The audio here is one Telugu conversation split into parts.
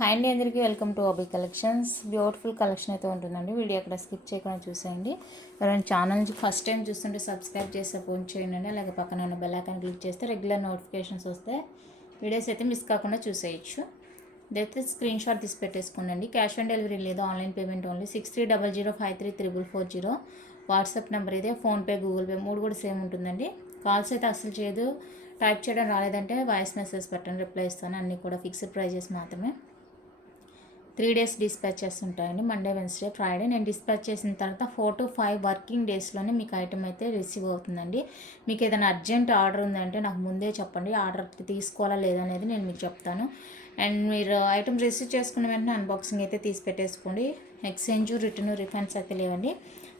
హాయ్ అండి, అందరికీ welcome to Abi collections. Beautiful collection అయితే ఉంటుందండి. వీడియో అక్కడ స్కిప్ చేయకుండా చూసేయండి. ఎవరైనా ఛానల్ నుంచి ఫస్ట్ టైం చూస్తుంటే సబ్స్క్రైబ్ చేసి సపోర్ట్ చేయండి. అలాగే పక్కన ఉన్న బెల్ ఐకాన్ క్లిక్ చేస్తే రెగ్యులర్ నోటిఫికేషన్స్ వస్తే వీడియోస్ అయితే మిస్ కాకుండా చూసేయచ్చు. ఇదైతే స్క్రీన్ షాట్ తీసి పెట్టేసుకోండి. క్యాష్ ఆన్ డెలివరీ లేదు, online payment only. 6300533440 WhatsApp number ఇదే. ఫోన్పే, గూగుల్ పే మూడు కూడా సేమ్ ఉంటుందండి. కాల్స్ అయితే అసలు చేయదు. టైప్ చేయడం రాలేదంటే వాయిస్ మెసేజ్ పెట్టండి, రిప్లై ఇస్తాను. అన్నీ కూడా ఫిక్స్డ్ ప్రైజెస్ మాత్రమే. 3 days డిస్పాచెస్ ఉంటాయండి. Monday, Wednesday, Friday. నేను డిస్పాచ్ చేసిన తర్వాత 4 to 5 వర్కింగ్ డేస్లోనే మీకు ఐటమ్ అయితే రిసీవ్ అవుతుందండి. మీకు ఏదైనా అర్జెంట్ ఆర్డర్ ఉందంటే నాకు ముందే చెప్పండి. ఆర్డర్ తీసుకోవాలా లేదా అనేది నేను మీకు చెప్తాను. అండ్ మీరు ఐటమ్ రిసీవ్ చేసుకున్న వెంటనే అన్బాక్సింగ్ అయితే తీసి పెట్టేసుకోండి. ఎక్స్చేంజ్, రిటర్న్, రిఫండ్స్ అయితే లేవండి.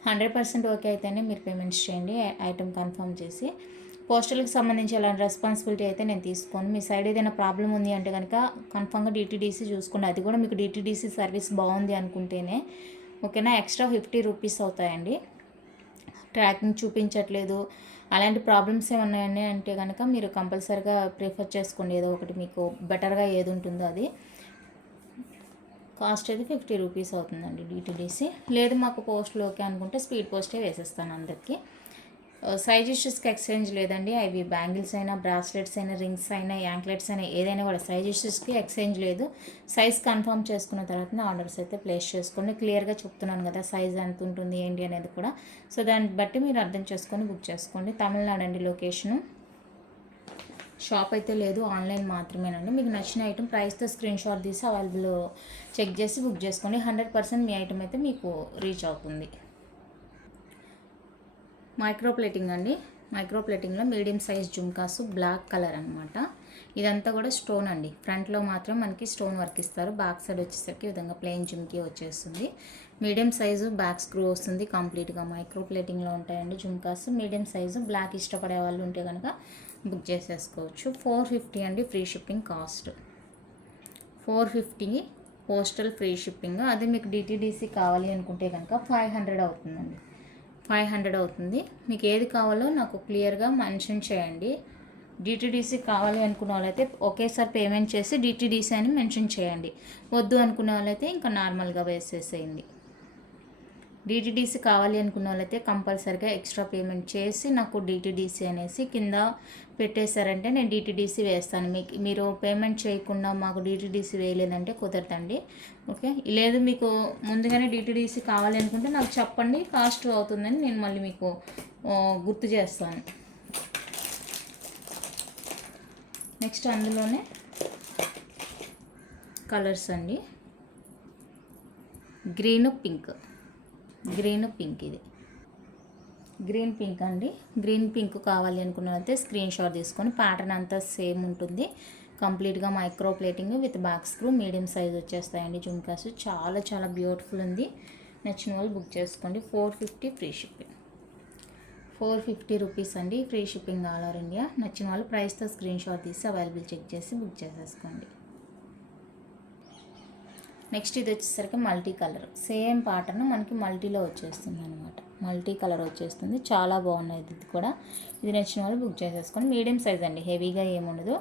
100% ఓకే అయితేనే మీరు పేమెంట్స్ చేయండి ఐటమ్ కన్ఫర్మ్ చేసి. పోస్టల్కి సంబంధించి ఎలాంటి రెస్పాన్సిబిలిటీ అయితే నేను తీసుకోను. మీ సైడ్ ఏదైనా ప్రాబ్లం ఉంది అంటే కనుక కన్ఫర్మ్గా డిటీడీసీ చూసుకోండి. అది కూడా మీకు డిటీడీసీ సర్వీస్ బాగుంది అనుకుంటేనే ఓకేనా. ఎక్స్ట్రా 50 రూపీస్ అవుతాయండి. ట్రాకింగ్ చూపించట్లేదు, అలాంటి ప్రాబ్లమ్స్ ఏమన్నాయని అంటే కనుక మీరు కంపల్సరీగా ప్రిఫర్ చేసుకోండి. ఏదో ఒకటి మీకు బెటర్గా ఏది ఉంటుందో అది. కాస్ట్ అయితే 50 రూపీస్ అవుతుందండి డిటీడీసీ. లేదు మాకు పోస్ట్లో ఓకే అనుకుంటే స్పీడ్ పోస్టే వేసేస్తాను అందరికీ. సైజ్ ఇష్యూస్కి ఎక్స్చేంజ్ లేదండి. అవి బ్యాంగిల్స్ అయినా, బ్రాస్లెట్స్ అయినా, రింగ్స్ అయినా, యాంక్లెట్స్ అయినా ఏదైనా కూడా సైజ్ ఇష్యూస్కి ఎక్స్చేంజ్ లేదు. సైజ్ కన్ఫర్మ్ చేసుకున్న తర్వాత ఆర్డర్స్ అయితే ప్లేస్ చేసుకోండి. క్లియర్గా చెప్తున్నాను కదా సైజ్ ఎంత ఉంటుంది ఏంటి అనేది కూడా. సో దాన్ని బట్టి మీరు అర్థం చేసుకొని బుక్ చేసుకోండి. తమిళనాడు అండి లొకేషను. షాప్ అయితే లేదు, ఆన్లైన్ మాత్రమేనండి. మీకు నచ్చిన ఐటమ్ ప్రైస్తో స్క్రీన్ షాట్ తీసి అవైలబుల్ చెక్ చేసి బుక్ చేసుకోండి. 100% మీ ఐటమ్ అయితే మీకు రీచ్ అవుతుంది. మైక్రో ప్లేటింగ్ అండి. Micro ప్లేటింగ్లో medium size jhumkas, black colour అనమాట. ఇదంతా కూడా స్టోన్ అండి. ఫ్రంట్లో మాత్రం మనకి స్టోన్ వర్క్ ఇస్తారు. బ్యాక్ సైడ్ వచ్చేసరికి ఈ విధంగా ప్లెయిన్ జుమ్కి వచ్చేస్తుంది. మీడియం సైజు బ్యాక్ స్క్రూ వస్తుంది. కంప్లీట్గా మైక్రో ప్లేటింగ్లో ఉంటాయండి జుమ్కాసు. మీడియం సైజు బ్లాక్ ఇష్టపడే వాళ్ళు ఉంటే కనుక బుక్ చేసేసుకోవచ్చు. 450 అండి free shipping cost. 450 postal free shipping. అదే మీకు డిటీడీసీ కావాలి అనుకుంటే కనుక 500 అవుతుందండి. 500 అవుతుంది. మీకు ఏది కావాలో నాకు క్లియర్గా మెన్షన్ చేయండి. డిటీడీసీ కావాలి అనుకున్న వాళ్ళైతే ఒకేసారి పేమెంట్ చేసి డిటీడీసీ అని మెన్షన్ చేయండి. వద్దు అనుకున్న వాళ్ళైతే ఇంకా నార్మల్గా వేసేసేయండి. డిటీడీసీ కావాలి అనుకున్న వాళ్ళైతే కంపల్సరీగా ఎక్స్ట్రా పేమెంట్ చేసి నాకు డిటీడీసీ అనేసి కింద పెట్టేశారంటే నేను డిటీడీసీ వేస్తాను. మీరు పేమెంట్ చేయకుండా మాకు డిటీడీసీ వేయలేదంటే కుదరదండి. ఓకే, లేదు మీకు ముందుగానే డిటీడీసీ కావాలి అనుకుంటే నాకు చెప్పండి, కాస్ట్ అవుతుందని నేను మళ్ళీ మీకు గుర్తు చేస్తాను. నెక్స్ట్ అందులోనే కలర్స్ అండి. Green pink. ఇది గ్రీన్ పింక్ అండి. గ్రీన్ పింక్ కావాలి అనుకున్నట్లయితే స్క్రీన్ షాట్ తీసుకొని, ప్యాటర్న్ అంతా సేమ్ ఉంటుంది. కంప్లీట్గా micro plating with back screw, medium size వచ్చేస్తాయండి జుమ్కాస్. చాలా చాలా బ్యూటిఫుల్ ఉంది. నచ్చిన వాళ్ళు బుక్ చేసుకోండి. 450 ఫ్రీ షిప్పింగ్. 450 రూపీస్ అండి free shipping all over India. నచ్చిన వాళ్ళు ప్రైస్తో స్క్రీన్ షాట్ తీసి అవైలబుల్ చెక్ చేసి బుక్ చేసేసుకోండి. నెక్స్ట్ ఇది వచ్చేసరికి మల్టీ కలర్. సేమ్ ప్యాటర్న్ మనకి మల్టీలో వచ్చేస్తుంది అనమాట. మల్టీ కలర్ వచ్చేస్తుంది. చాలా బాగున్నాయి ఇది కూడా. ఇది నచ్చిన వాళ్ళు బుక్ చేసేసుకోండి. మీడియం సైజ్ అండి, హెవీగా ఏముండదు.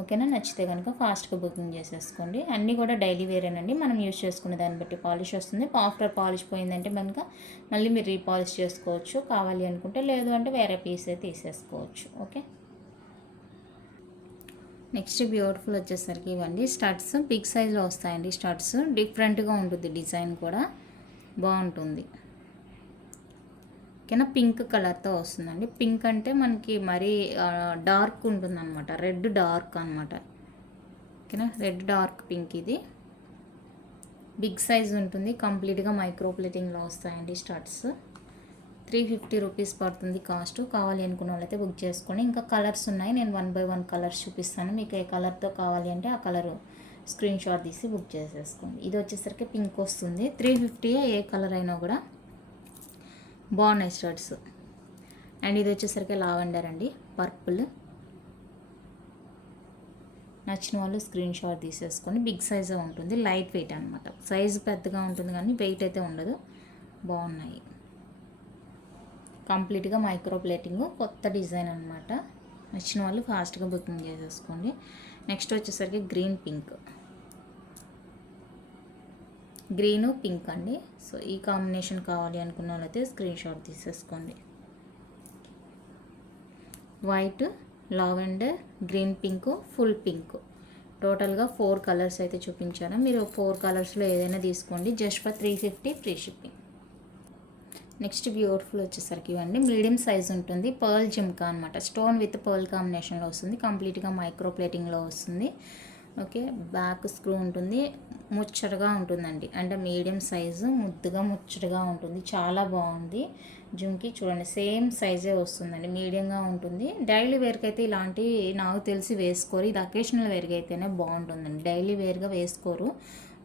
ఓకేనా. నచ్చితే కనుక ఫాస్ట్గా బుకింగ్ చేసేసుకోండి. అన్నీ కూడా డైలీ వేరేనండి. మనం యూజ్ చేసుకునే దాన్ని బట్టి పాలిష్ వస్తుంది. ఆఫ్టర్ పాలిష్ పోయిందంటే కనుక మళ్ళీ మీరు రీపాలిష్ చేసుకోవచ్చు కావాలి అనుకుంటే. లేదు అంటే వేరే పీస్ అయితే తీసేసుకోవచ్చు. ఓకే. నెక్స్ట్ బ్యూటిఫుల్ వచ్చేసరికి ఇవ్వండి స్టడ్స్. బిగ్ సైజ్లో వస్తాయండి స్టడ్స్. డిఫరెంట్గా ఉంటుంది, డిజైన్ కూడా బాగుంటుంది. ఓకేనా. పింక్ కలర్తో వస్తుందండి. పింక్ అంటే మనకి మరీ డార్క్ ఉంటుంది అనమాట. రెడ్ డార్క్ అనమాట. ఓకేనా. Red dark pink. ఇది బిగ్ సైజ్ ఉంటుంది. కంప్లీట్గా మైక్రో ప్లేటింగ్లో వస్తాయండి స్టడ్స్. 350 రూపీస్ పడుతుంది కాస్ట్. కావాలి అనుకున్న వాళ్ళైతే బుక్ చేసుకోండి. ఇంకా కలర్స్ ఉన్నాయి, నేను 1 by 1 కలర్స్ చూపిస్తాను. మీకు ఏ కలర్తో కావాలి అంటే ఆ కలర్ స్క్రీన్ షాట్ తీసి బుక్ చేసేసుకోండి. ఇది వచ్చేసరికి పింక్ వస్తుంది. 350 ఏ కలర్ అయినా కూడా బాగున్నాయి స్టడ్స్. అండ్ ఇది వచ్చేసరికి లావెండర్ అండి, పర్పుల్. నచ్చిన వాళ్ళు స్క్రీన్ షాట్ తీసేసుకొని. బిగ్ సైజే ఉంటుంది, లైట్ వెయిట్ అనమాట. సైజు పెద్దగా ఉంటుంది కానీ వెయిట్ అయితే ఉండదు. బాగున్నాయి. కంప్లీట్గా మైక్రో ప్లేటింగ్, కొత్త డిజైన్ అనమాట. నచ్చిన వాళ్ళు ఫాస్ట్గా బుకింగ్ చేసేసుకోండి. నెక్స్ట్ వచ్చేసరికి గ్రీన్ పింక్. గ్రీను పింక్ అండి. సో ఈ కాంబినేషన్ కావాలి అనుకున్న వాళ్ళైతే స్క్రీన్ షాట్ తీసేసుకోండి. White, lavender, green pink, full pink, టోటల్గా 4 కలర్స్ అయితే చూపించాను. మీరు 4 కలర్స్లో ఏదైనా తీసుకోండి. Just for 350 free shipping. Next beautiful వచ్చేసరికి ఇవ్వండి మీడియం సైజ్ ఉంటుంది. పర్ల్ జిమ్కా అనమాట. స్టోన్ విత్ పర్ల్ కాంబినేషన్లో వస్తుంది. కంప్లీట్గా మైక్రో ప్లేటింగ్లో వస్తుంది. ఓకే, బ్యాక్ స్క్రూ ఉంటుంది. ముచ్చటగా ఉంటుందండి. అంటే మీడియం సైజు, ముద్దుగా ముచ్చటగా ఉంటుంది. చాలా బాగుంది. జుమ్కి చూడండి సేమ్ సైజే వస్తుందండి. మీడియంగా ఉంటుంది. డైలీ వేర్కి అయితే ఇలాంటివి నాకు తెలిసి వేసుకోరు. ఇది అకేషనల్ వేర్గా అయితేనే బాగుంటుందండి. డైలీ వేర్గా వేసుకోరు.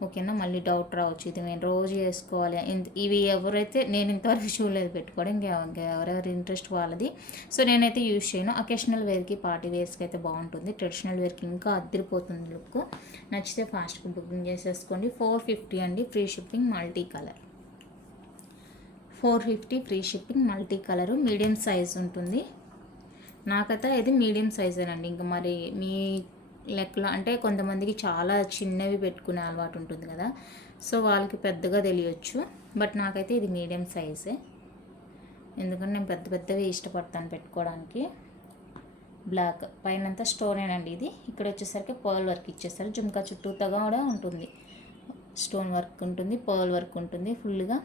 ఓకేనా, మళ్ళీ డౌట్ రావచ్చు ఇది మేము రోజు వేసుకోవాలి. ఇవి ఎవరైతే నేను ఇంతవరకు చూడలేదు పెట్టుకోవడం, ఇంకా ఎవరెవరి ఇంట్రెస్ట్ వాళ్ళది. సో నేనైతే యూజ్ చేయను. అకేషనల్ వేర్కి, పార్టీ వేర్స్కి అయితే బాగుంటుంది. ట్రెడిషనల్ వేర్కి ఇంకా అద్దరిపోతుంది లుక్. నచ్చితే ఫాస్ట్గా బుకింగ్ చేసేసుకోండి. 450 అండి, free shipping, multi colour. 450 free shipping, multi colour, medium size ఉంటుంది. నాకైతే ఇది మీడియం సైజేనండి. ఇంకా మరి మీ లెక్కలో అంటే కొంతమందికి చాలా చిన్నవి పెట్టుకునే అలవాటు ఉంటుంది కదా, సో వాళ్ళకి పెద్దగా తెలియచ్చు. బట్ నాకైతే ఇది మీడియం సైజే. ఎందుకంటే నేను పెద్ద పెద్దవి ఇష్టపడతాను పెట్టుకోవడానికి. బ్లాక్ పైనంతా స్టోనేనండి ఇది. ఇక్కడ వచ్చేసరికి పర్ల్ వర్క్ ఇచ్చేస్తారు. జుమ్కా చుట్టూతగా కూడా ఉంటుంది. స్టోన్ వర్క్ ఉంటుంది, పర్ల్ వర్క్ ఉంటుంది. ఫుల్గా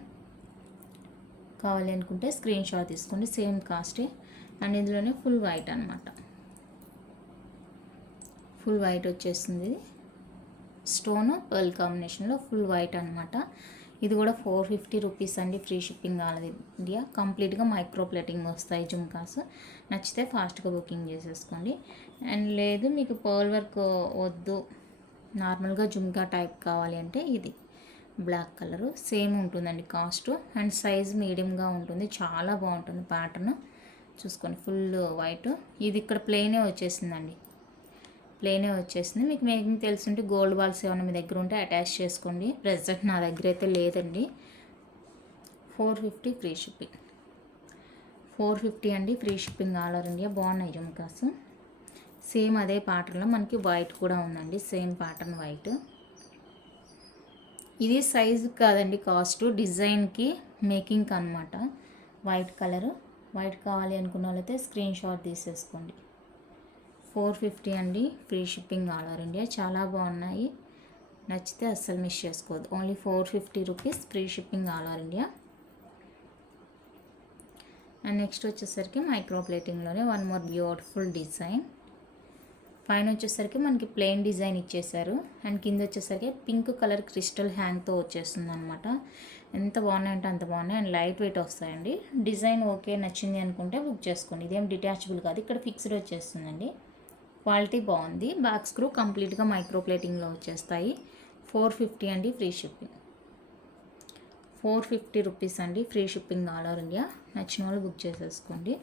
కావాలి అనుకుంటే స్క్రీన్ షాట్ తీసుకోండి. సేమ్ కాస్టే. అండ్ ఇందులోనే ఫుల్ వైట్ అనమాట. ఫుల్ వైట్ వచ్చేస్తుంది. స్టోన్ పర్ల్ కాంబినేషన్లో ఫుల్ వైట్ అనమాట. ఇది కూడా 450 రూపీస్ అండి, ఫ్రీ షిప్పింగ్ ఆల్ ఇండియా. కంప్లీట్గా మైక్రో ప్లేటింగ్ వస్తాయి జుమ్కాస్. నచ్చితే ఫాస్ట్గా బుకింగ్ చేసేసుకోండి. అండ్ లేదు మీకు పర్ల్ వర్క్ వద్దు, నార్మల్గా జుమ్కా టైప్ కావాలి అంటే ఇది బ్లాక్ కలరు. సేమ్ ఉంటుందండి కాస్ట్. అండ్ సైజ్ మీడియంగా ఉంటుంది. చాలా బాగుంటుంది ప్యాటర్న్. చూసుకోండి ఫుల్ వైట్. ఇది ఇక్కడ ప్లెయినే వచ్చేసిందండి. ప్లేనే వచ్చేసింది. మీకు మేకింగ్ తెలుసుంటే గోల్డ్ బాల్స్ ఏమైనా మీ దగ్గర ఉంటే అటాచ్ చేసుకోండి. ప్రెజెంట్ నా దగ్గర అయితే లేదండి. 450 ఫ్రీ షిప్పింగ్. 450 అండి, free shipping all over India. బాగున్నాయి జుమ్కాస్. సేమ్ అదే ప్యాటర్న్లో మనకి వైట్ కూడా ఉందండి. Same pattern white. ఇది సైజు కాదండి కాస్ట్, డిజైన్కి మేకింగ్ అనమాట. White colour. వైట్ కావాలి అనుకున్న వాళ్ళైతే స్క్రీన్ షాట్ తీసేసుకోండి. 450 అండి, ఫ్రీ షిప్పింగ్ ఆల్ ఓవర్ ఇండియా. చాలా బాగున్నాయి. నచ్చితే అస్సలు మిస్ చేసుకోవద్దు. Only 450 rupees, free shipping all over India. And next వచ్చేసరికి మైక్రో ప్లేటింగ్లోనే వన్ మోర్ బ్యూటిఫుల్ డిజైన్. పైన వచ్చేసరికి మనకి ప్లెయిన్ డిజైన్ ఇచ్చేసారు. అండ్ కింద వచ్చేసరికి పింక్ కలర్ క్రిస్టల్ హ్యాంగ్తో వచ్చేస్తుంది అనమాట. ఎంత బాగున్నాయంటే అంత బాగున్నాయి. అండ్ లైట్ వెయిట్ వస్తాయండి. డిజైన్ ఓకే నచ్చింది అనుకుంటే బుక్ చేసుకోండి. ఇదేం డిటాచబుల్ కాదు, ఇక్కడ ఫిక్స్డ్ వచ్చేస్తుందండి. క్వాలిటీ బాగుంది. బ్యాక్ స్క్రూ కంప్లీట్గా మైక్రో ప్లేటింగ్లో వచ్చేస్తాయి. 450 అండి, ఫ్రీ షిప్పింగ్. 450 రూపీస్ అండి, free shipping all over India. నచ్చిన వాళ్ళు బుక్ చేసేసుకోండి.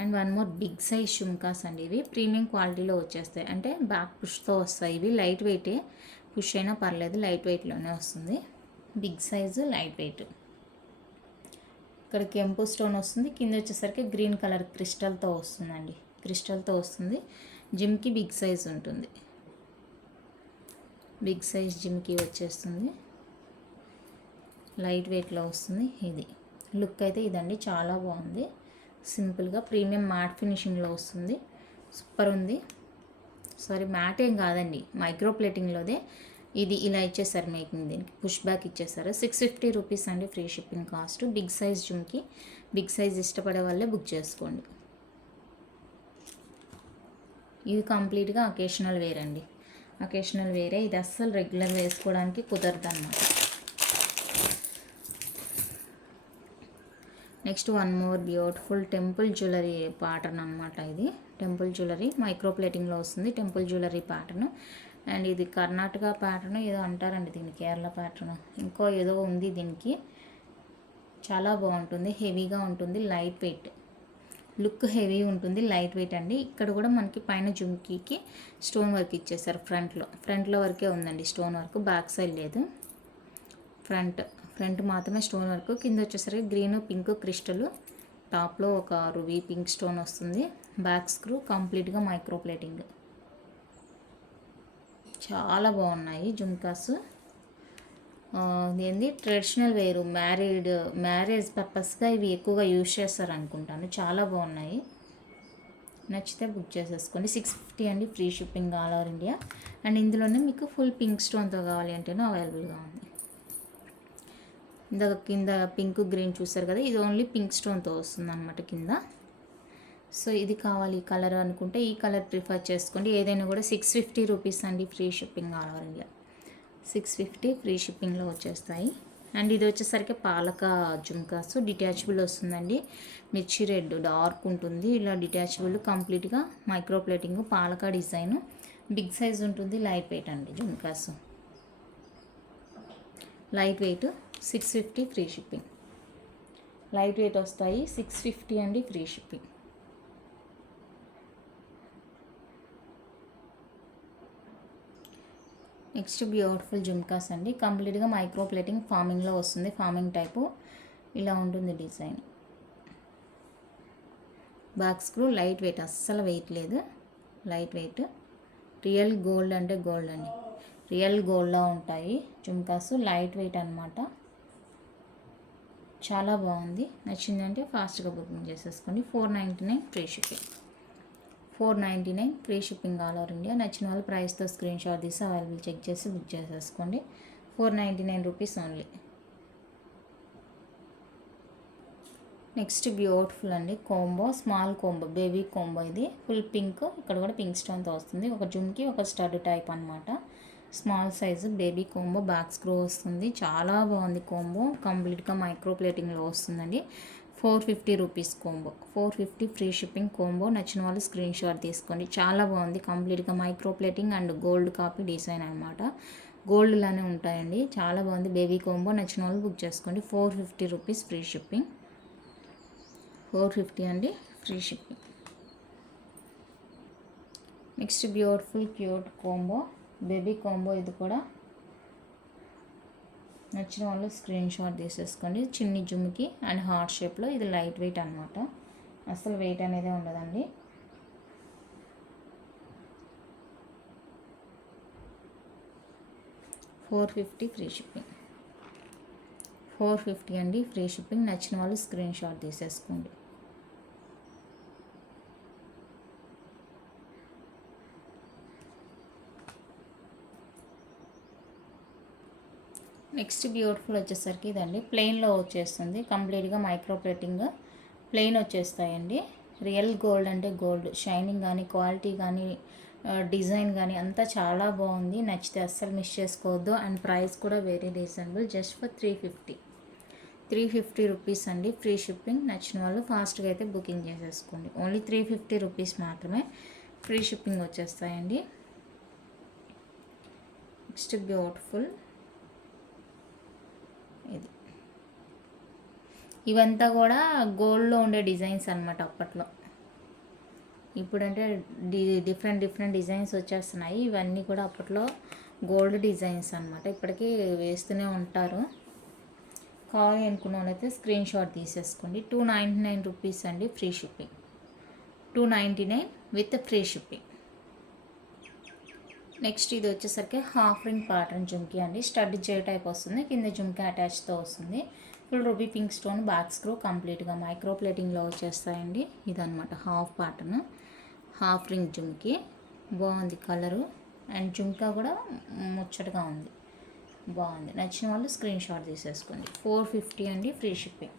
And one more big size jhumkas అండి. ఇవి ప్రీమియం క్వాలిటీలో వచ్చేస్తాయి. అంటే బ్యాక్ పుష్తో వస్తాయి. ఇవి లైట్ వెయిటే, పుష్ అయినా పర్లేదు, లైట్ వెయిట్లోనే వస్తుంది. Big size, light weight. ఇక్కడ కెంపు స్టోన్ వస్తుంది. కింద వచ్చేసరికి గ్రీన్ కలర్ క్రిస్టల్తో వస్తుందండి. క్రిస్టల్తో వస్తుంది. జిమ్కి బిగ్ సైజ్ ఉంటుంది. బిగ్ సైజ్ జిమ్కి వచ్చేస్తుంది. లైట్ వెయిట్లో వస్తుంది. ఇది లుక్ అయితే ఇదండి. చాలా బాగుంది. సింపుల్గా ప్రీమియం మ్యాట్ ఫినిషింగ్లో వస్తుంది. సూపర్ ఉంది. సారీ మ్యాట్ ఏం కాదండి, మైక్రో ప్లేటింగ్లోదే. ఇది ఇలా ఇచ్చేసారు మేకింగ్. దీనికి పుష్ బ్యాక్ ఇచ్చేసారు. 650 రూపీస్ అండి, free shipping cost. Big size jhumki. Big size ఇష్టపడే వాళ్ళే బుక్ చేసుకోండి. ఇది కంప్లీట్గా అకేషనల్ వేర్ అండి. అకేషనల్ వేరే. ఇది అస్సలు రెగ్యులర్ వేసుకోవడానికి కుదరదు అన్నమాట. Next one more beautiful temple jewellery pattern అనమాట. ఇది టెంపుల్ జ్యువెలరీ మైక్రో ప్లేటింగ్లో వస్తుంది. Temple jewellery pattern. అండ్ ఇది కర్ణాటక ప్యాటర్న్ ఏదో అంటారండి దీన్ని, కేరళ ప్యాటర్న్ ఇంకో ఏదో ఉంది దీనికి. చాలా బాగుంటుంది. హెవీగా ఉంటుంది. లైట్ వెయిట్ లుక్, హెవీ ఉంటుంది, లైట్ వెయిట్ అండి. ఇక్కడ కూడా మనకి పైన జుమ్కీకి స్టోన్ వర్క్ ఇచ్చేసారు. ఫ్రంట్లో వరకే ఉందండి స్టోన్ వర్క్, బ్యాక్ సైడ్ లేదు. ఫ్రంట్ మాత్రమే స్టోన్ వర్క్. కింద వచ్చేసరికి గ్రీన్ పింక్ క్రిస్టల్, టాప్లో ఒక రూబీ పింక్ స్టోన్ వస్తుంది. బ్యాక్ స్క్రూ కంప్లీట్గా మైక్రో ప్లేటింగ్. చాలా బాగున్నాయి జుమ్కాస్. ఏంది ట్రెడిషనల్ వేరు మ్యారేజ్ పర్పస్గా ఇవి ఎక్కువగా యూజ్ చేస్తారు అనుకుంటాను. చాలా బాగున్నాయి. నచ్చితే బుక్ చేసేసుకోండి. 650 అండి, free shipping all over India. And ఇందులోనే మీకు ఫుల్ పింక్ స్టోన్తో కావాలి అంటేనే అవైలబుల్గా ఉంది. ఇందాక కింద పింక్ గ్రీన్ చూసారు కదా, ఇది ఓన్లీ పింక్ స్టోన్తో వస్తుంది అనమాట కింద. సో ఇది కావాలి ఈ కలర్ అనుకుంటే ఈ కలర్ ప్రిఫర్ చేసుకోండి. ఏదైనా కూడా 650 రూపీస్ అండి, free shipping all over India. 650 ఫ్రీ షిప్పింగ్లో వచ్చేస్తాయి. అండ్ ఇది వచ్చేసరికి పాలక జుమ్కాస్ డిటాచబుల్ వస్తుందండి. మిర్చి రెడ్ డార్క్ ఉంటుంది, ఇలా డిటాచబుల్ కంప్లీట్గా మైక్రో ప్లేటింగ్, పాలక డిజైన్, బిగ్ సైజ్ ఉంటుంది, లైట్ వెయిట్ అండి jhumkas. Light weight 650 free shipping. Light weight వస్తాయి 650 అండి, free shipping. Next beautiful jhumkas అండి, కంప్లీట్గా మైక్రో ప్లేటింగ్ ఫార్మింగ్లో వస్తుంది. ఫార్మింగ్ టైపు ఇలా ఉంటుంది design. Back screw light weight, అస్సలు వెయిట్ లేదు, లైట్ వెయిట్. రియల్ గోల్డ్ అంటే గోల్డ్ అండి, రియల్ గోల్డ్లా ఉంటాయి జుమ్కాస్, లైట్ వెయిట్ అనమాట. చాలా బాగుంది. నచ్చిందంటే ఫాస్ట్గా బుకింగ్ చేసేసుకోండి. 499 free shipping. 499 free shipping all over India. నచ్చిన వాళ్ళు ప్రైస్తో స్క్రీన్ షాట్ తీసి అవైలబుల్ చెక్ చేసి బుక్ చేసేసుకోండి. 499 రూపీస్ ఓన్లీ. నెక్స్ట్ బ్యూటిఫుల్ అండి combo, small combo, baby combo. ఇది ఫుల్ పింక్, ఇక్కడ కూడా పింక్ స్టోన్తో వస్తుంది. ఒక జుమ్కి ఒక స్టడ్ టైప్ అనమాట. Small size baby combo, back screw వస్తుంది. చాలా బాగుంది కాంబో, కంప్లీట్గా మైక్రో ప్లేటింగ్లో వస్తుందండి. 450 rupees combo. 450 free shipping combo. నచ్చిన వాళ్ళు స్క్రీన్ షాట్ తీసుకోండి. చాలా బాగుంది, కంప్లీట్గా micro plating and gold copy design అనమాట. గోల్డ్లానే ఉంటాయండి, చాలా బాగుంది. బేబీ కాంబో నచ్చిన వాళ్ళు బుక్ చేసుకోండి. 450 రూపీస్ ఫ్రీ షిప్పింగ్. 450 అండి, free shipping. Next beautiful cute combo, baby combo. ఇది కూడా నచ్చిన వాళ్ళు స్క్రీన్ షాట్ తీసేసుకోండి. చిన్ని జుమ్కి అండ్ హార్ట్ షేప్లో. ఇది లైట్ వెయిట్ అనమాట, అసలు వెయిట్ అనేది ఉండదండి. $450 ఫ్రీ షిప్పింగ్. 450 అండి, ఫ్రీ షిప్పింగ్. నచ్చిన వాళ్ళు స్క్రీన్ షాట్ తీసేసుకోండి. నెక్స్ట్ బ్యూటిఫుల్ వచ్చేసరికి ఇదండి, ప్లెయిన్లో వచ్చేస్తుంది. కంప్లీట్గా మైక్రో ప్లేటింగ్ ప్లెయిన్ వచ్చేస్తాయండి. రియల్ గోల్డ్ అంటే గోల్డ్, షైనింగ్ కానీ క్వాలిటీ కానీ డిజైన్ కానీ అంతా చాలా బాగుంది. నచ్చితే అస్సలు మిస్ చేసుకోవద్దు. అండ్ ప్రైస్ కూడా very reasonable, just for 350 rupees అండి, ఫ్రీ షిప్పింగ్. నచ్చిన వాళ్ళు ఫాస్ట్గా అయితే బుకింగ్ చేసేసుకోండి. ఓన్లీ 350 రూపీస్ మాత్రమే, ఫ్రీ షిప్పింగ్ వచ్చేస్తాయండి. నెక్స్ట్ బ్యూటిఫుల్ ఇది, ఇవంతా కూడా గోల్డ్లో ఉండే డిజైన్స్ అనమాట అప్పట్లో. ఇప్పుడంటే డిఫరెంట్ డిజైన్స్ వచ్చేస్తున్నాయి. ఇవన్నీ కూడా అప్పట్లో గోల్డ్ డిజైన్స్ అనమాట. ఇప్పటికీ వేస్తూనే ఉంటారు. కావాలి అనుకున్న వాళ్ళైతే స్క్రీన్ షాట్ తీసేసుకోండి. 299 రూపీస్ అండి, free shipping. 299 with free shipping. Next ఇది వచ్చేసరికి హాఫ్ రింగ్ ప్యాటర్న్ జుమ్కీ అండి, స్టడ్ జే టైప్ వస్తుంది, కింద జుమ్కీ అటాచ్తో వస్తుంది. Full ruby pink stone, back screw, కంప్లీట్గా మైక్రో ప్లేటింగ్లో వచ్చేస్తాయండి. ఇదనమాట half pattern, half ring jhumki. బాగుంది కలరు, అండ్ జుమ్కా కూడా ముచ్చటగా ఉంది, బాగుంది. నచ్చిన వాళ్ళు స్క్రీన్ షాట్ తీసేసుకోండి. 450 అండి, free shipping.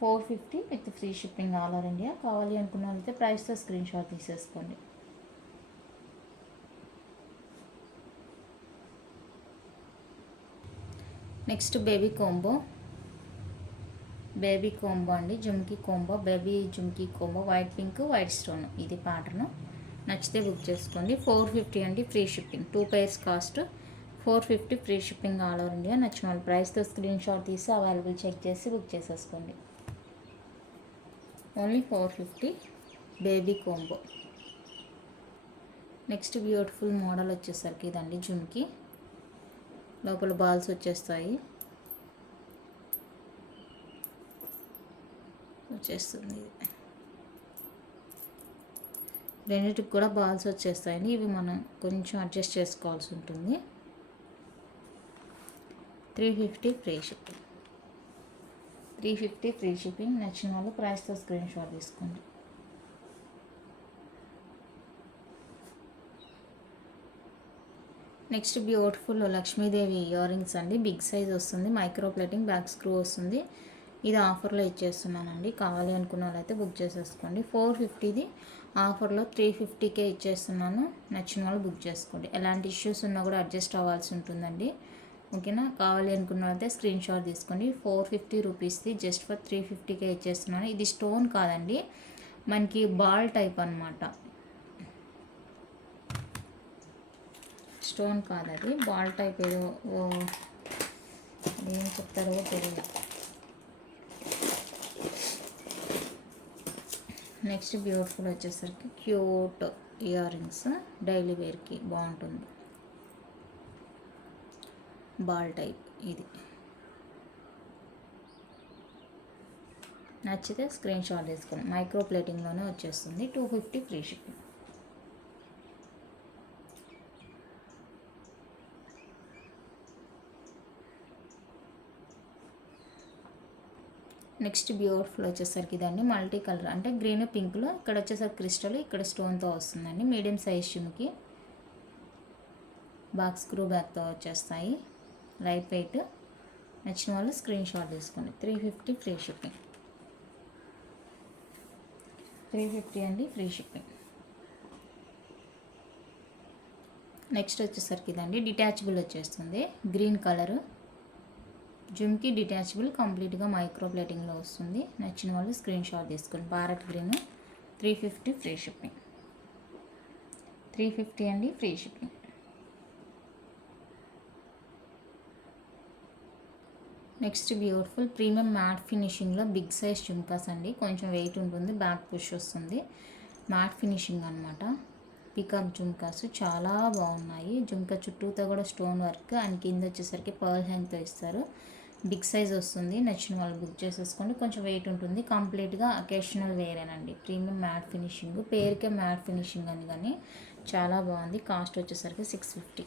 450 with free shipping all over India. కావాలి అనుకున్న వాళ్ళైతే ప్రైస్తో స్క్రీన్ షాట్ తీసేసుకోండి. Next baby combo, baby combo అండి, jhumki combo, baby jhumki combo, white pink white stone. ఇది ప్యాటర్న్. నచ్చితే బుక్ చేసుకోండి. 450 అండి, free shipping. 2 pairs cost 450, free shipping all over India. నచ్చిన వాళ్ళ ప్రైస్తో స్క్రీన్ షాట్ తీసి అవైలబుల్ చెక్ చేసి బుక్ చేసేసుకోండి. Only 450 baby combo. Next beautiful model వచ్చేసరికి ఇదండి జుమ్కీ, లోపల బాల్స్ వచ్చేస్తాయి, వచ్చేస్తుంది. రెండింటికి కూడా బాల్స్ వచ్చేస్తాయండి. ఇవి మనం కొంచెం అడ్జస్ట్ చేసుకోవాల్సి ఉంటుంది. 350 ఫ్రీ షిప్పింగ్. 350 free shipping. నచ్చిన వాళ్ళు ప్రైస్తో స్క్రీన్ షాట్ తీసుకోండి. Next beautiful Lakshmidevi ear rings అండి. బిగ్ సైజ్ వస్తుంది, మైక్రో ప్లేటింగ్, బ్యాక్ స్క్రూ వస్తుంది. ఇది ఆఫర్లో ఇచ్చేస్తున్నానండి. కావాలి అనుకున్న వాళ్ళైతే బుక్ చేసేసుకోండి. 450ది ఆఫర్లో 350కే ఇచ్చేస్తున్నాను. నచ్చిన వాళ్ళు బుక్ చేసుకోండి. ఎలాంటి ఇష్యూస్ ఉన్నా కూడా అడ్జస్ట్ అవ్వాల్సి ఉంటుందండి. ఓకేనా? కావాలి అనుకున్న వాళ్ళైతే స్క్రీన్ షాట్ తీసుకోండి. 450 రూపీస్ది జస్ట్ ఫర్ 350కే ఇచ్చేస్తున్నాను. ఇది స్టోన్ కాదండి, మనకి బాల్ టైప్ అనమాట. స్టోన్ కాదు, అది బాల్ టైప్. ఏదో ఏం చెప్తారో తెలియదు. నెక్స్ట్ బ్యూటిఫుల్ వచ్చేసరికి క్యూట్ ఇయర్ రింగ్స్, డైలీ వేర్కి బాగుంటుంది. బాల్ టైప్ ఇది. నచ్చితే స్క్రీన్ షాట్ తీసుకోండి. మైక్రో ప్లేటింగ్లోనే వచ్చేస్తుంది. 250 ఫ్రీ షిప్పింగ్. నెక్స్ట్ బ్యూటిఫుల్ వచ్చేసరికి ఇదండి, మల్టీ కలర్ అంటే గ్రీన్ పింక్లో, ఇక్కడ వచ్చేసరికి క్రిస్టల్, ఇక్కడ స్టోన్తో వస్తుందండి. మీడియం సైజ్ షిమ్కి బాక్స్ స్క్రూ బ్యాగ్తో వచ్చేస్తాయి. Light weight. నచ్చిన వాళ్ళు స్క్రీన్ షాట్ తీసుకోండి. 350 ఫ్రీ షిప్పింగ్. 350 అండి ఫ్రీ షిప్పింగ్. నెక్స్ట్ వచ్చేసరికి ఇదండి, డిటాచబుల్ వచ్చేస్తుంది. గ్రీన్ కలరు జుమ్కి డిటాచబుల్, కంప్లీట్గా మైక్రో ప్లేటింగ్లో వస్తుంది. నచ్చిన వాళ్ళు స్క్రీన్ షాట్ తీసుకోండి. Parrot green. 350 free shipping. 350 అండి free shipping. Next beautiful premium matte ఫినిషింగ్లో బిగ్ సైజ్ జుమ్కాస్ అండి. కొంచెం వెయిట్ ఉంటుంది, బ్యాక్ పుష్ వస్తుంది. మ్యాట్ ఫినిషింగ్ అనమాట. పికాక్ జుమ్కాస్ చాలా బాగున్నాయి. జుమ్కా చుట్టూతో కూడా స్టోన్ వర్క్ అండ్ కింద వచ్చేసరికి పర్ల్ హ్యాంగ్తో ఇస్తారు. బిగ్ సైజ్ వస్తుంది. నచ్చిన వాళ్ళు బుక్ చేసేసుకోండి. కొంచెం వెయిట్ ఉంటుంది. కంప్లీట్గా అకేషనల్ వేరేనండి. ప్రీమియం మ్యాట్ ఫినిషింగ్, పేరుకే మ్యాట్ ఫినిషింగ్ అని, కానీ చాలా బాగుంది. కాస్ట్ వచ్చేసరికి 650.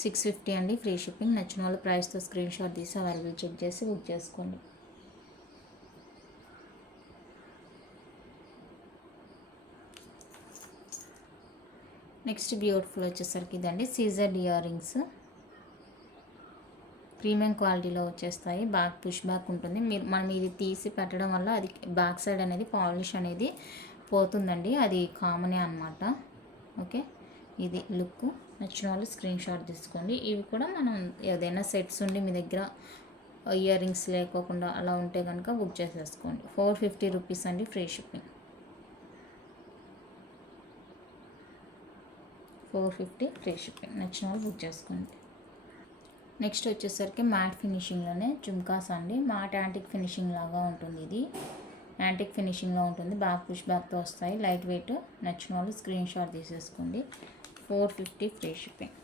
650 అండి ఫ్రీ షిప్పింగ్. నచ్చిన వాళ్ళు ప్రైస్తో స్క్రీన్ షాట్ తీసి అవైలబుల్ చెక్ చేసి బుక్ చేసుకోండి. నెక్స్ట్ బ్యూటిఫుల్ వచ్చేసరికి ఇదండి, సీజర్డ్ ఇయర్ రింగ్స్. ప్రీమియం క్వాలిటీలో వచ్చేస్తాయి. బ్యాక్ పుష్ బ్యాక్ ఉంటుంది. మనం ఇది తీసి పెట్టడం వల్ల అది బ్యాక్ సైడ్ అనేది పాలిష్ అనేది పోతుందండి. అది కామనే అనమాట. ఓకే, ఇది లుక్. నచ్చిన వాళ్ళు స్క్రీన్ షాట్ తీసుకోండి. ఇవి కూడా మనం ఏదైనా సెట్స్ ఉండి మీ దగ్గర ఇయర్ రింగ్స్ లేకోకుండా అలా ఉంటే కనుక బుక్ చేసేసుకోండి. 450 రూపీస్ అండి ఫ్రీ షిప్పింగ్. 450 free shipping. నచ్చిన వాళ్ళు బుక్ చేసుకోండి. నెక్స్ట్ వచ్చేసరికి మ్యాట్ ఫినిషింగ్లోనే జుమ్కాస్ అండి. మ్యాట్ యాంటిక్ ఫినిషింగ్ లాగా ఉంటుంది. ఇది యాంటిక్ ఫినిషింగ్లో ఉంటుంది. బ్యాక్ పుష్ బ్యాక్తో వస్తాయి. Light weight. నచ్చిన వాళ్ళు స్క్రీన్ షాట్ తీసేసుకోండి. 450 ఫ్రీ షిప్పింగ్.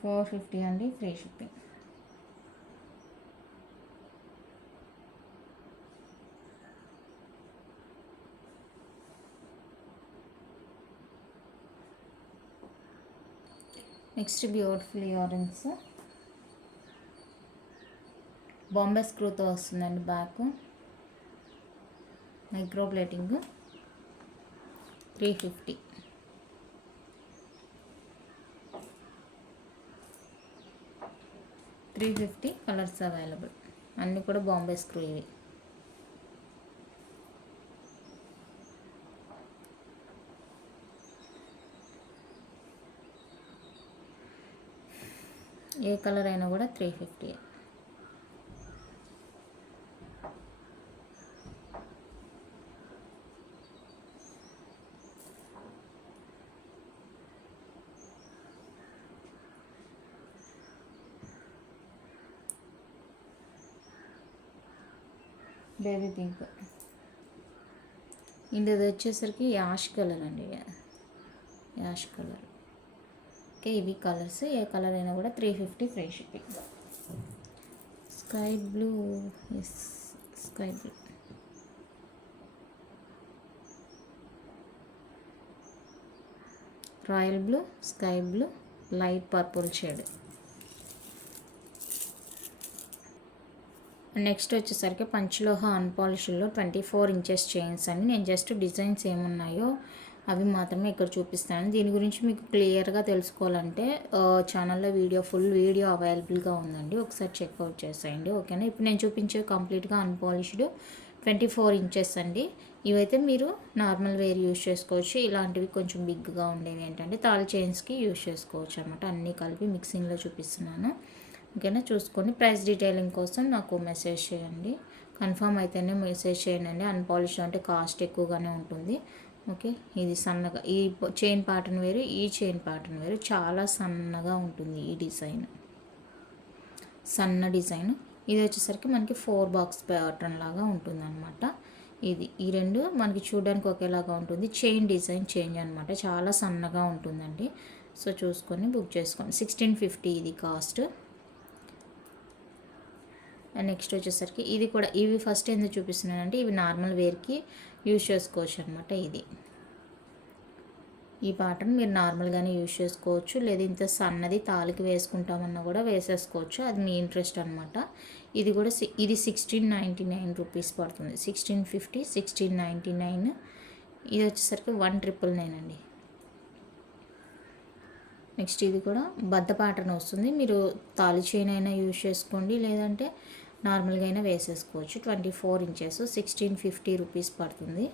450 అండి free shipping. Next beautiful earrings, Bombay స్క్రూతో వస్తుందండి. Back micro plating. 350. 350 colours available. అన్నీ కూడా బాంబే స్క్రూ ఇవి. ఏ కలర్ అయినా కూడా 350. Baby pink. ఇది వచ్చేసరికి యాష్ కలర్ అండి. Ash colour. ఓకే, ఇవి కలర్స్. ఏ కలర్ అయినా కూడా 350 free shipping. Sky blue. Yes, sky blue. Royal blue, sky blue, light purple shade. Next వచ్చేసరికి పంచలోహ అన్పాలిష్డ్లో 24 ఇంచెస్ చైన్స్ అండి. నేను జస్ట్ డిజైన్స్ ఏమున్నాయో అవి మాత్రమే ఇక్కడ చూపిస్తాను. దీని గురించి మీకు క్లియర్గా తెలుసుకోవాలంటే ఛానల్లో ఫుల్ వీడియో అవైలబుల్గా ఉందండి, ఒకసారి చెక్అవుట్ చేసేయండి. ఓకేనా. ఇప్పుడు నేను చూపించే కంప్లీట్గా అన్పాలిష్డ్ 24 ఇంచెస్ అండి. ఇవైతే మీరు నార్మల్ వేర్ యూజ్ చేసుకోవచ్చు. ఇలాంటివి కొంచెం బిగ్గా ఉండేవి ఏంటంటే తాళి చైన్స్కి యూజ్ చేసుకోవచ్చు అనమాట. అన్నీ కలిపి మిక్సింగ్లో చూపిస్తున్నాను. ఓకేనా. చూసుకొని ప్రైస్ డీటెయిలింగ్ కోసం నాకు మెసేజ్ చేయండి. కన్ఫర్మ్ అయితేనే మెసేజ్ చేయండి. అన్పాలిష్డ్ అంటే కాస్ట్ ఎక్కువగానే ఉంటుంది. ఓకే. ఇది సన్నగా ఈ చైన్ ప్యాటర్న్ వేరు, ఈ చైన్ ప్యాటర్న్ వేరు. చాలా సన్నగా ఉంటుంది ఈ డిజైన్, సన్న డిజైన్. ఇది వచ్చేసరికి మనకి 4 బాక్స్ ప్యాటర్న్ లాగా ఉంటుంది అనమాట. ఈ రెండు మనకి చూడడానికి ఒకేలాగా ఉంటుంది. చైన్ డిజైన్ చేంజ్ అనమాట, చాలా సన్నగా ఉంటుందండి. సో చూసుకొని బుక్ చేసుకోండి. 1650 ఇది కాస్ట్. అండ్ నెక్స్ట్ వచ్చేసరికి ఇది కూడా, ఇవి ఫస్ట్ ఎందుకు చూపిస్తున్నానంటే ఇవి నార్మల్ వేర్కి యూజ్ చేసుకోవచ్చు అనమాట. ఈ ప్యాటర్న్ మీరు నార్మల్గానే యూజ్ చేసుకోవచ్చు, లేదా ఇంత సన్నది తాలికి వేసుకుంటామన్నా కూడా వేసేసుకోవచ్చు, అది మీ ఇంట్రెస్ట్ అనమాట. ఇది కూడా ఇది 1699 రూపీస్ పడుతుంది. 1650, 1699. ఇది వచ్చేసరికి 1999 అండి. నెక్స్ట్ ఇది కూడా బద్ద ప్యాటర్న్ వస్తుంది. మీరు తాళి చైన్ అయినా యూజ్ చేసుకోండి, లేదంటే నార్మల్గా అయినా వేసేసుకోవచ్చు. 24 ఇంచెస్ 1650 రూపీస్ పడుతుంది.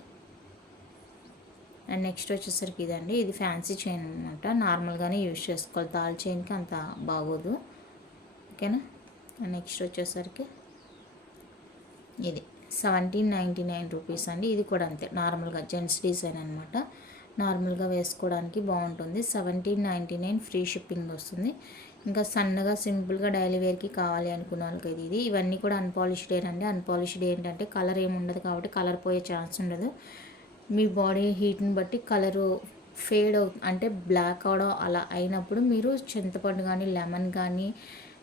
అండ్ నెక్స్ట్ వచ్చేసరికి ఇదండి, ఇది ఫ్యాన్సీ చైన్ అనమాట. నార్మల్గానే యూజ్ చేసుకోవాలి, తాళి చైన్కి అంత బాగోదు. ఓకేనా. అండ్ నెక్స్ట్ వచ్చేసరికి ఇది 1799 రూపీస్ అండి. ఇది కూడా అంతే, నార్మల్గా జెంట్స్ డిజైన్ అనమాట. నార్మల్గా వేసుకోవడానికి బాగుంటుంది. 1799 ఫ్రీ షిప్పింగ్ వస్తుంది. ఇంకా సన్నగా సింపుల్గా డైలీ వేర్కి కావాలి అనుకున్న వాళ్ళకి ఇది. ఇవన్నీ కూడా అన్పాలిష్డేనండి. అన్పాలిష్డ్ ఏంటంటే కలర్ ఏమి ఉండదు కాబట్టి కలర్ పోయే ఛాన్స్ ఉండదు. మీ బాడీ హీట్ని బట్టి కలరు ఫేడ్ అంటే బ్లాక్ అవడం అలా అయినప్పుడు మీరు చింతపండు కానీ లెమన్ కానీ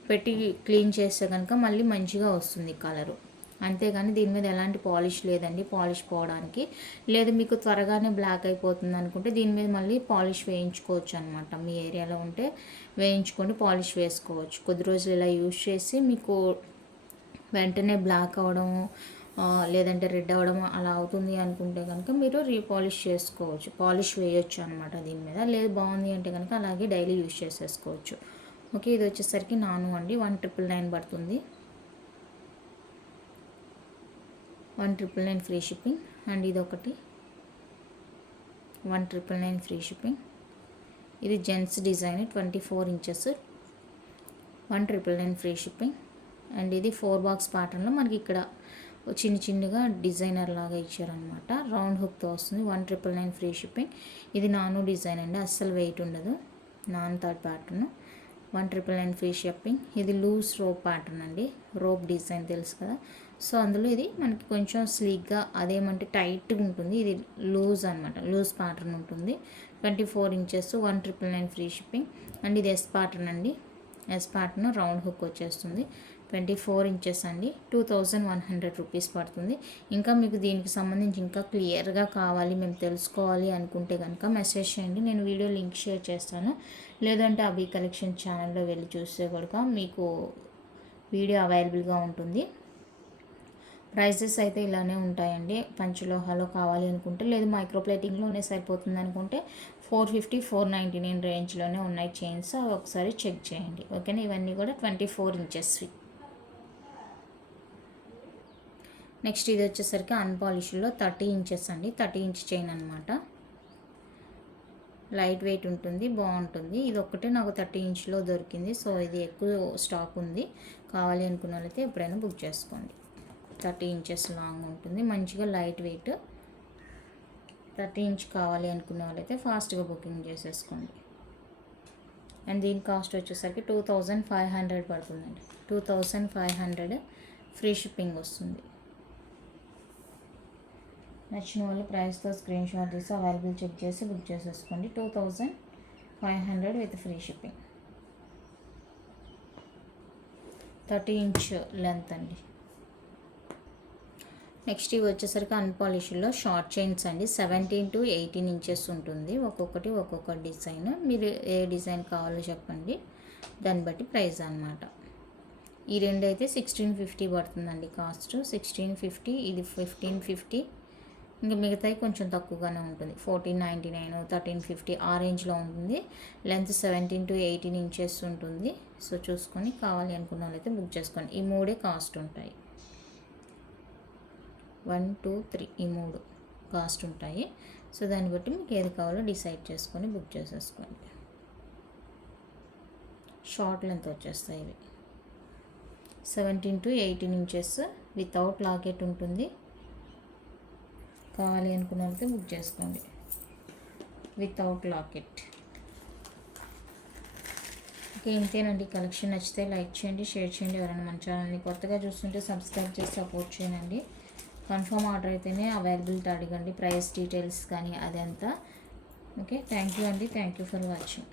పెట్టి క్లీన్ చేస్తే కనుక మళ్ళీ మంచిగా వస్తుంది కలరు. అంతేగాని దీని మీద ఎలాంటి పాలిష్ లేదండి, పాలిష్ పోవడానికి. లేదు మీకు త్వరగానే బ్లాక్ అయిపోతుంది అనుకుంటే దీని మీద మళ్ళీ పాలిష్ వేయించుకోవచ్చు అనమాట. మీ ఏరియాలో ఉంటే వేయించుకొని పాలిష్ వేసుకోవచ్చు. కొద్ది రోజులు ఇలా యూజ్ చేసి మీకు వెంటనే బ్లాక్ అవడం లేదంటే రెడ్ అవ్వడం అలా అవుతుంది అనుకుంటే కనుక మీరు రీపాలిష్ చేసుకోవచ్చు, పాలిష్ వేయొచ్చు అనమాట దీని మీద. లేదు బాగుంది అంటే కనుక అలాగే డైలీ యూజ్ చేసేసుకోవచ్చు. ఓకే. ఇది వచ్చేసరికి నాను అండి, 1999 పడుతుంది. 1999 ఫ్రీ షిప్పింగ్. అండ్ ఇది ఒకటి 1999 ఫ్రీ షిప్పింగ్. ఇది gents design 24 inches 1999 free shipping. And ఇది 4 బాక్స్ ప్యాటర్న్లో మనకి ఇక్కడ చిన్నగా డిజైనర్ లాగా ఇచ్చారనమాట. రౌండ్ హుక్తో వస్తుంది. 1999 ఫ్రీ షిప్పింగ్. ఇది నాను డిజైన్ అండి, అస్సలు వెయిట్ ఉండదు. Non third pattern 1999 free shipping. ఇది లూజ్ రోప్ ప్యాటర్న్ అండి, రోప్ డిజైన్ తెలుసు కదా. సో అందులో ఇది మనకి కొంచెం స్లీక్గా, అదేమంటే టైట్గా ఉంటుంది. ఇది లూజ్ అనమాట, లూజ్ ప్యాటర్న్ ఉంటుంది. 24 ఇంచెస్ 1999 ఫ్రీ షిప్పింగ్. అండ్ ఇది ఎస్ ప్యాటర్న్ అండి, ఎస్ ప్యాటర్న్ రౌండ్ హుక్ వచ్చేస్తుంది. 24 ఇంచెస్ అండి, 2100 రూపీస్ పడుతుంది. ఇంకా మీకు దీనికి సంబంధించి ఇంకా క్లియర్గా కావాలి, మేము తెలుసుకోవాలి అనుకుంటే కనుక మెసేజ్ చేయండి, నేను వీడియో లింక్ షేర్ చేస్తాను. లేదంటే అభి కలెక్షన్ ఛానల్లో వెళ్ళి చూస్తే కనుక మీకు వీడియో అవైలబుల్గా ఉంటుంది. ప్రైజెస్ అయితే ఇలానే ఉంటాయండి. పంచలోహాలో కావాలి అనుకుంటే, లేదు మైక్రోప్లేటింగ్లోనే సరిపోతుంది అనుకుంటే 450, 499 రేంజ్లోనే ఉన్నాయి చైన్స్, అవి ఒకసారి చెక్ చేయండి. ఓకేనా. ఇవన్నీ కూడా 24 ఇంచెస్వి. నెక్స్ట్ ఇది వచ్చేసరికి అన్పాలిష్డ్లో 30 ఇంచెస్ అండి, 30 ఇంచ్ చైన్ అనమాట. లైట్ వెయిట్ ఉంటుంది, బాగుంటుంది. ఇది ఒక్కటే నాకు 30 ఇంచ్లో దొరికింది. సో ఇది ఎక్కువ స్టాక్ ఉంది, కావాలి అనుకున్న వాళ్ళైతే ఎప్పుడైనా బుక్ చేసుకోండి. 30 ఇంచెస్ లాంగ్ ఉంటుంది, మంచిగా లైట్ వెయిట్. 30 ఇంచ్ కావాలి అనుకున్న వాళ్ళైతే ఫాస్ట్గా బుకింగ్ చేసేసుకోండి. అండ్ దీని కాస్ట్ వచ్చేసరికి 2500 పడుతుందండి. 2500 ఫ్రీ షిప్పింగ్ వస్తుంది. నచ్చిన వాళ్ళు ప్రైస్తో స్క్రీన్ షాట్ తీసి అవైలబుల్ చెక్ చేసి బుక్ చేసేసుకోండి. 2500 with free shipping. 30 inch length అండి. నెక్స్ట్ ఇవి వచ్చేసరికి అన్పాలిష్లో షార్ట్ చైన్స్ అండి. 17 to 18 ఇంచెస్ ఉంటుంది. ఒక్కొక్కటి ఒక్కొక్క డిజైన్. మీరు ఏ డిజైన్ కావాలో చెప్పండి, దాన్ని బట్టి ప్రైస్ అన్నమాట. ఈ రెండు అయితే 1650 పడుతుందండి కాస్ట్. 1650, ఇది 1550. ఇంకా మిగతాయి కొంచెం తక్కువగానే ఉంటుంది. 1499, 1350 ఆ రేంజ్లో ఉంటుంది. లెంత్ 17 to 18 ఇంచెస్ ఉంటుంది. సో చూసుకొని కావాలి అనుకున్న వాళ్ళైతే బుక్ చేసుకోండి. ఈ మూడే కాస్ట్ ఉంటాయి. 1, 2, 3 ఈ మూడు కాస్ట్ ఉంటాయి. సో దాన్ని బట్టి మీకు ఏది కావాలో డిసైడ్ చేసుకొని బుక్ చేసేసుకోండి. షార్ట్ లెంత్ వచ్చేస్తాయి ఇవి. 17 to 18 ఇంచెస్ వితౌట్ లాకెట్ ఉంటుంది. కావాలి అనుకున్న వాళ్ళకి బుక్ చేసుకోండి వితౌట్ లాకెట్. ఓకే, ఇంతేనండి కలెక్షన్. నచ్చితే లైక్ చేయండి, షేర్ చేయండి. ఎవరైనా మన ఛానల్ని కొత్తగా చూస్తుంటే సబ్స్క్రైబ్ చేసి సపోర్ట్ చేయండి. కన్ఫర్మ్ ఆర్డర్ అయితేనే అవైలబిలిటీ అడగండి, ప్రైస్ డీటెయిల్స్ కానీ అదంతా. ఓకే, థ్యాంక్ యూ అండి. Thank you for watching.